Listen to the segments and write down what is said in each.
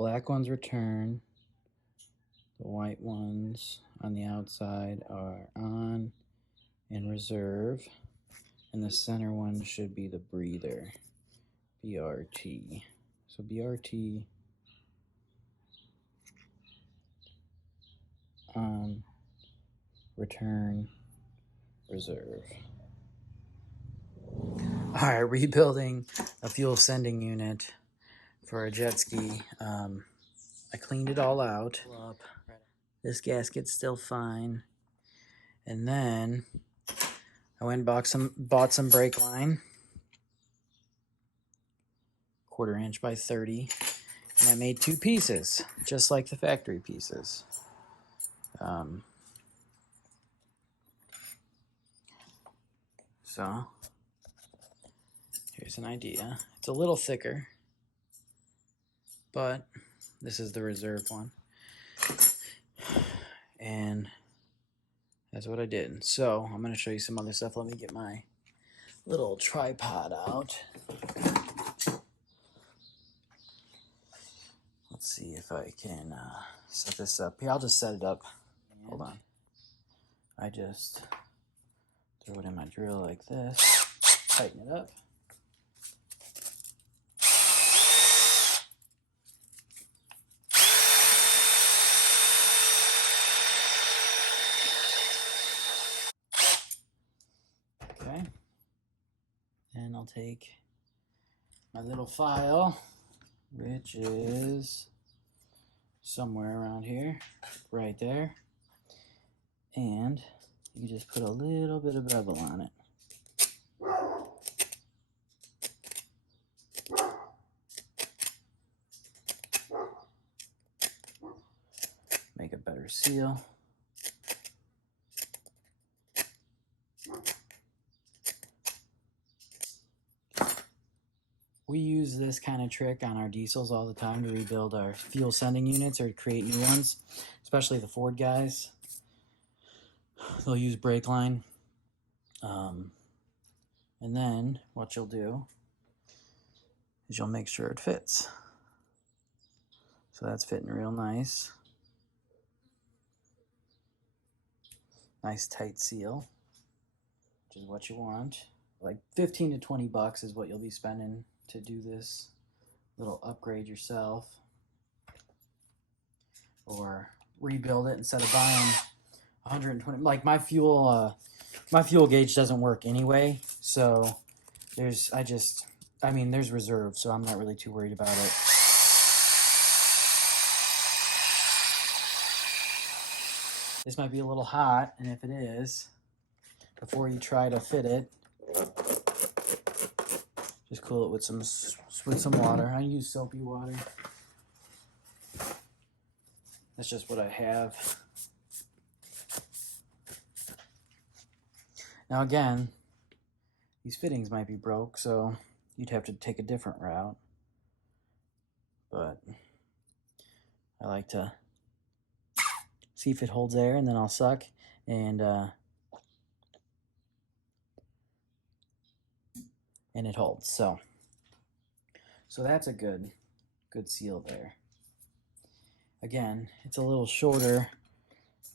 black ones return. The white ones on the outside are on and reserve. And the center one should be the breather. BRT. So BRT on, return, reserve. All right, rebuilding a fuel sending unit for a jet ski. I cleaned it all out. This gasket's still fine. And then I went and bought some brake line. 1/4 inch by 30. And I made 2 pieces, just like the factory pieces. So here's an idea. It's a little thicker, but this is the reserve one. And that's what I did. So I'm going to show you some other stuff. Let me get my little tripod out. Let's see if I can set this up. Here, I'll just set it up. Hold on. I just throw it in my drill like this. Tighten it up. Okay. And I'll take my little file, which is somewhere around here, right there. And you just put a little bit of bevel on it. Make a better seal. We use this kind of trick on our diesels all the time to rebuild our fuel sending units or to create new ones, especially the Ford guys. They'll use brake line. And then what you'll do is you'll make sure it fits. So that's fitting real nice. Nice tight seal, which is what you want. Like 15 to 20 bucks is what you'll be spending to do this little upgrade yourself, or rebuild it instead of buying 120. Like my fuel gauge doesn't work anyway, so there's reserve, so I'm not really too worried about it. This might be a little hot, and if it is, before you try to fit it, just cool it with some water. I use soapy water. That's just what I have. Now again, these fittings might be broke, so you'd have to take a different route. But I like to see if it holds air, and then I'll suck, and it holds. So that's a good seal there. Again, it's a little shorter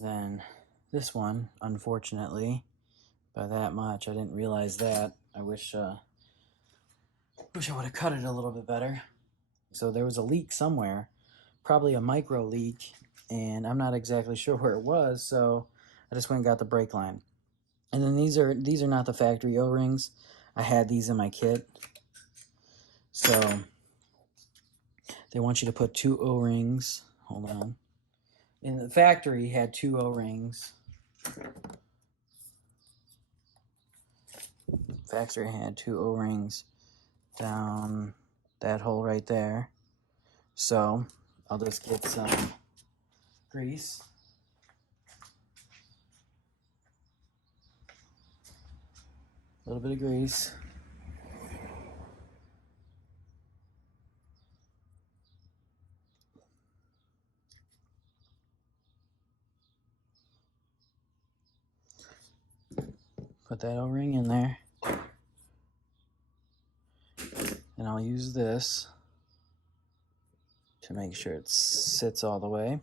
than this one, unfortunately, by that much. I didn't realize that. I wish I would have cut it a little bit better. So there was a leak somewhere, probably a micro leak, and I'm not exactly sure where it was, so I just went and got the brake line. And then these are not the factory O-rings. I had these in my kit. So they want you to put 2 O-rings. Hold on. In the factory had 2 O-rings. Factory had 2 O-rings down that hole right there. So I'll just get some grease. A little bit of grease. Put that O-ring in there. And I'll use this to make sure it sits all the way.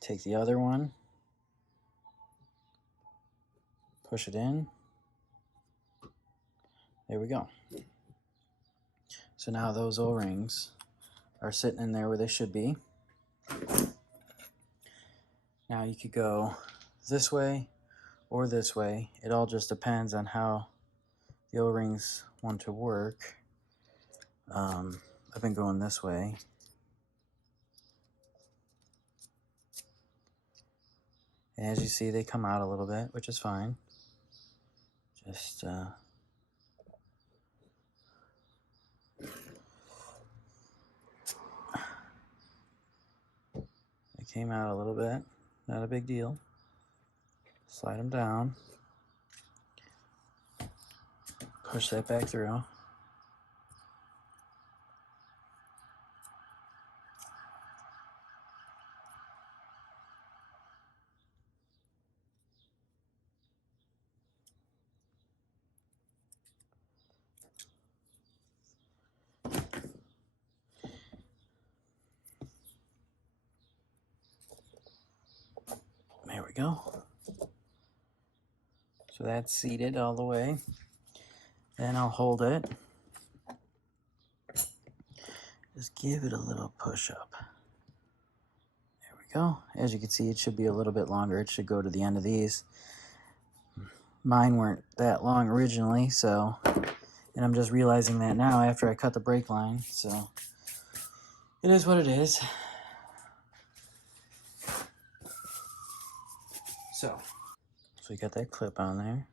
Take the other one, push it in. There we go. So now those O-rings are sitting in there where they should be. Now you could go this way or this way. It all just depends on how the O-rings want to work. I've been going this way. And as you see, they come out a little bit, which is fine. Just they came out a little bit, not a big deal. Slide them down. Push that back through. There we go. So that's seated all the way. Then I'll hold it. Just give it a little push up. There we go. As you can see, it should be a little bit longer. It should go to the end of these. Mine weren't that long originally, so, and I'm just realizing that now after I cut the brake line, so it is what it is. So we got that clip on there.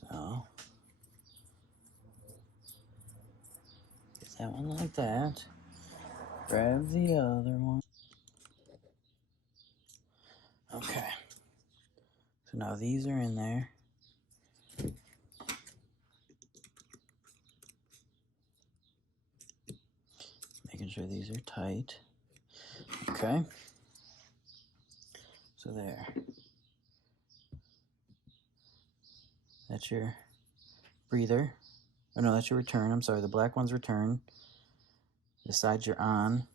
So get that one like that. Grab the other one. Okay. So now these are in there. Making sure these are tight. Okay. So there. That's your breather. Oh no, that's your return. I'm sorry, the black one's return. This side you're on.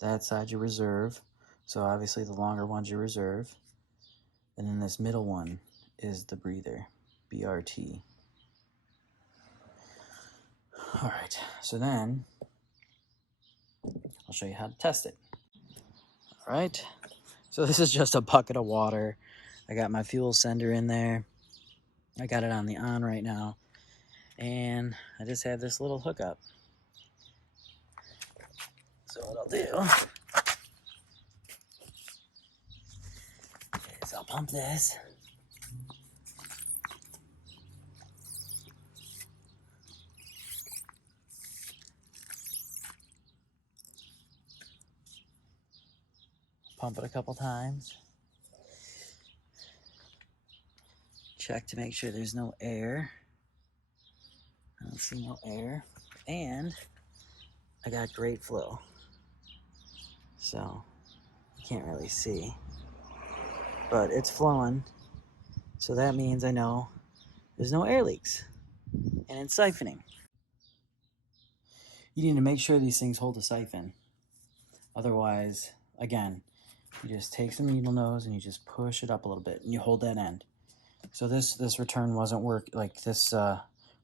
That side you reserve. So obviously the longer one's your reserve. And then this middle one is the breather. BRT. Alright, so then I'll show you how to test it. Alright, so this is just a bucket of water. I got my fuel sender in there. I got it on the on right now. And I just have this little hookup. So what I'll do is I'll pump this. Pump it a couple times. Check to make sure there's no air. I don't see no air. And I got great flow. So you can't really see. But it's flowing. So that means I know there's no air leaks. And it's siphoning. You need to make sure these things hold a siphon. Otherwise, again, you just take some needle nose and you just push it up a little bit and you hold that end. So this return wasn't this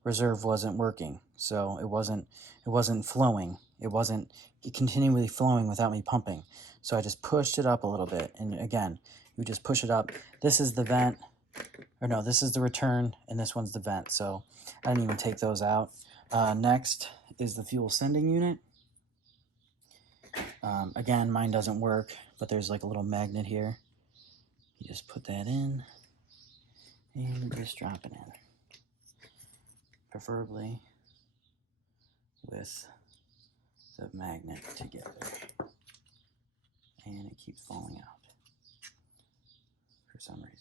reserve wasn't working. So it wasn't flowing. It wasn't continually flowing without me pumping. So I just pushed it up a little bit. And again, you just push it up. This is the vent, or no, this is the return and this one's the vent. So I didn't even take those out. Next is the fuel sending unit. Again, mine doesn't work, but there's like a little magnet here. You just put that in and you just drop it in. Preferably with the magnet together. And it keeps falling out for some reason.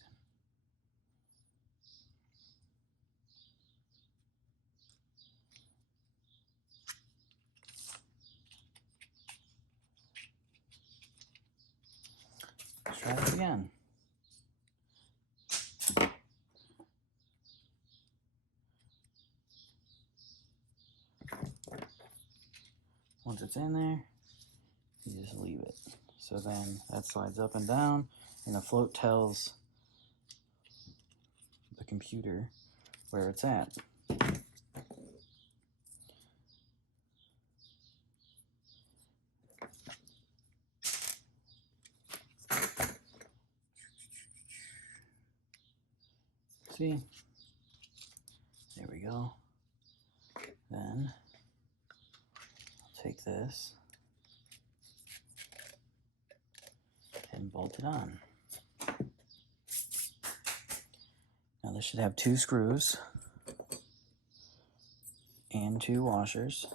Let's try it again. once it's in there, you just leave it. So then that slides up and down, and the float tells the computer where it's at. See? There we go. Then I'll take this and bolt it on. Now this should have 2 screws and 2 washers.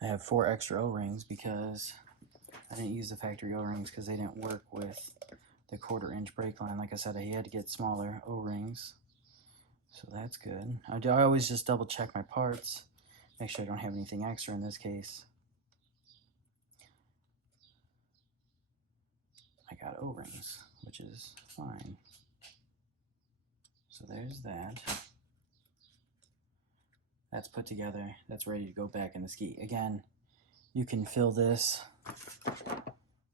I have 4 extra O-rings because I didn't use the factory O-rings because they didn't work with the 1/4 inch brake line. Like I said, I had to get smaller O-rings, so that's good. I always just double check my parts, make sure I don't have anything extra in this case. I got O-rings, which is fine. So there's that. That's put together. That's ready to go back in the ski. Again, you can fill this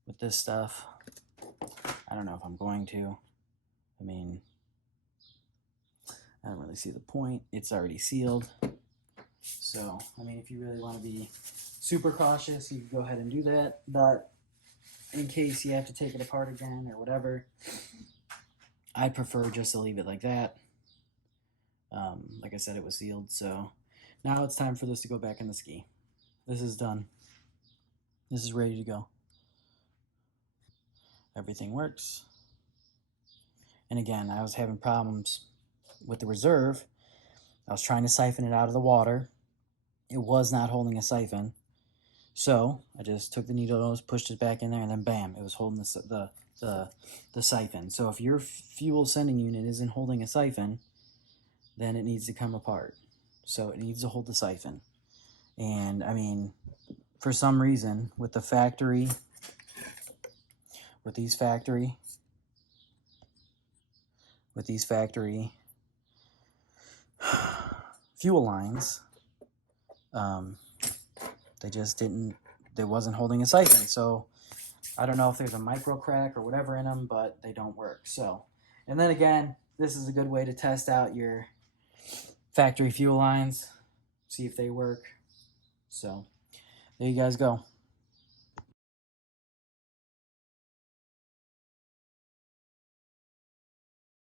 with this stuff. I don't know if I'm going to. I mean, I don't really see the point. It's already sealed. So, I mean, if you really want to be super cautious, you can go ahead and do that. But in case you have to take it apart again or whatever, I prefer just to leave it like that. Like I said, it was sealed. So now it's time for this to go back in the ski. This is done. This is ready to go. Everything works. And again, I was having problems with the reserve. I was trying to siphon it out of the water. It was not holding a siphon. So I just took the needle nose, pushed it back in there, and then bam, it was holding the siphon. So if your fuel sending unit isn't holding a siphon, then it needs to come apart. So it needs to hold the siphon. And I mean, for some reason, with these factory fuel lines, they wasn't holding a siphon. So I don't know if there's a micro crack or whatever in them, but they don't work. So, and then again, this is a good way to test out your factory fuel lines, see if they work. So there you guys go.